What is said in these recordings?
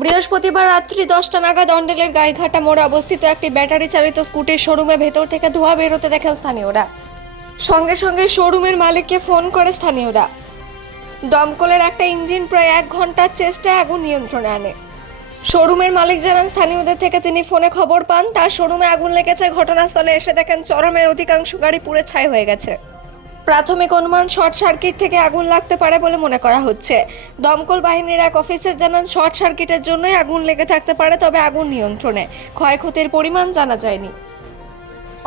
বৃহস্পতিবার রাত্রি 10টা নাগাদ অন্ডেলের গাইঘাটা মোড়ে অবস্থিত একটি ব্যাটারি চালিত স্কুটির শোরুমে ভেতর থেকে ধোঁয়া বেরোতে দেখেন স্থানীয়রা। সঙ্গে সঙ্গে শোরুমের মালিককে ফোন করে স্থানীয়রা। দমকলের একটা ইঞ্জিন প্রায় 1 ঘন্টার চেষ্টায় আগুন নিয়ন্ত্রণে আনে। শোরুমের মালিক জানান, স্থানীয়দের থেকে তিনি ফোনে খবর পান তার শোরুমে আগুন লেগেছে। ঘটনাস্থলে এসে দেখেন চরমের অধিকাংশ গাড়ি পুড়ে ছাই হয়ে গেছে। প্রাথমিক অনুমান শর্ট সার্কিট থেকে আগুন লাগতে পারে বলে মনে করা হচ্ছে। দমকল বাহিনীর এক অফিসার জানান, শর্ট সার্কিটের জন্যই আগুন লেগে থাকতে পারে, তবে আগুন নিয়ন্ত্রণে। ক্ষয়ক্ষতির পরিমাণ জানা যায়নি।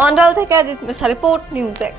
অন্ডাল থেকে অজিত মেসা, রিপোর্ট নিউজ এক।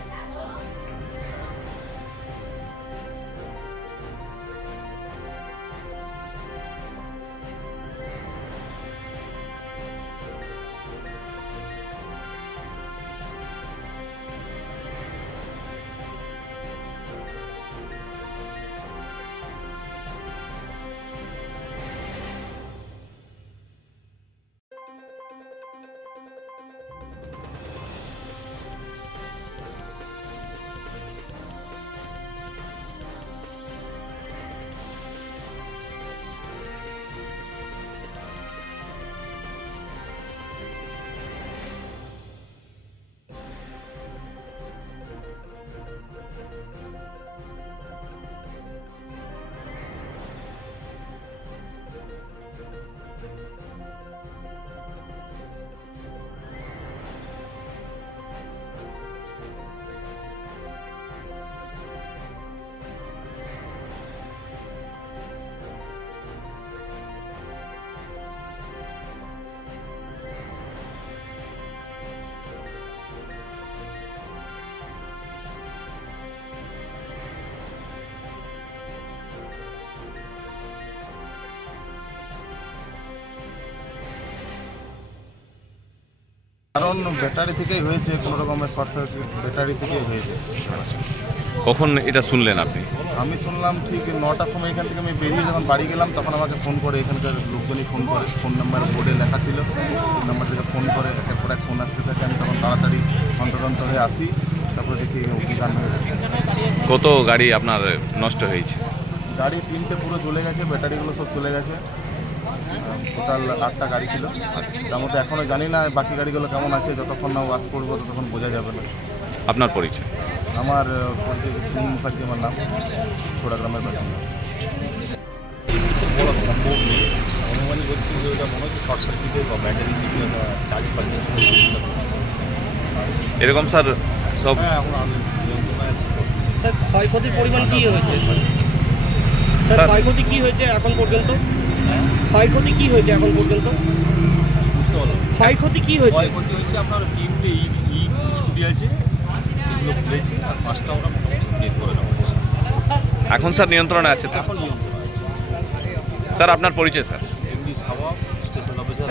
কারণ ব্যাটারি থেকেই হয়েছে, কোনো রকমের শর্ট সার্কিট ব্যাটারি থেকেই হয়েছে। কখন এটা শুনলেন আপনি? আমি শুনলাম ঠিক 9টার সময়। এখান থেকে আমি বেরিয়ে যখন বাড়ি গেলাম তখন আমাকে ফোন করে, এখানকার লোকজনই ফোন করে, ফোন নাম্বার বোর্ডে লেখা ছিল, ফোন নাম্বার থেকে ফোন করে এরপরে ফোন আসতে থাকে। আমি তখন তাড়াতাড়ি অন্তর্ন্ত হয়ে আসি, তারপরে দেখি অগ্নিকাণ্ড হয়ে গেছে। কত গাড়ি আপনার নষ্ট হয়েছে? গাড়ি 3টে পুরো চলে গেছে, ব্যাটারিগুলো সব চলে গেছে। টোটাল 8টা গাড়ি ছিল, তার মধ্যে এখনও জানি না বাকি গাড়িগুলো কেমন আছে। যতক্ষণ না ওয়াশ করবো ততক্ষণ বোঝা যাবে না। আপনার পরিচয়? আমার পরিচয় সুনীল মুখার্জি আমার নাম, ছোড়া গ্রামের বাসিন্দা। বলা সম্ভব নেই, অনুমানিক হচ্ছে যে ওটা মনে হচ্ছে শর্ট সার্কিটে বা ব্যাটারি কিছু একটা চার্জ পাল্টে। এরকম স্যার সব? হ্যাঁ, এখন আমি নিয়ন্ত্রণে আছি। স্যার ক্ষয়ক্ষতির পরিমাণ কী হয়েছে? স্যার ক্ষয়ক্ষতি কী হয়েছে এখন পর্যন্ত? ক্ষয়ক্ষতি কী হয়েছে এখন পর্যন্ত? বুঝতে পারলাম। ক্ষয়ক্ষতি কী হয়েছে? ক্ষয়ক্ষতি হচ্ছে আপনার 3টে ই স্কুটি আছে, সেগুলো খুলেছে, আর 5টা ওরা মোটামুটি বের করে নেওয়া হয়েছে। এখন স্যার নিয়ন্ত্রণে আছে তো? এখন নিয়ন্ত্রণ আছে। স্যার আপনার পরিচয় স্যার? এমনি সাবা স্টেশন অফিসার।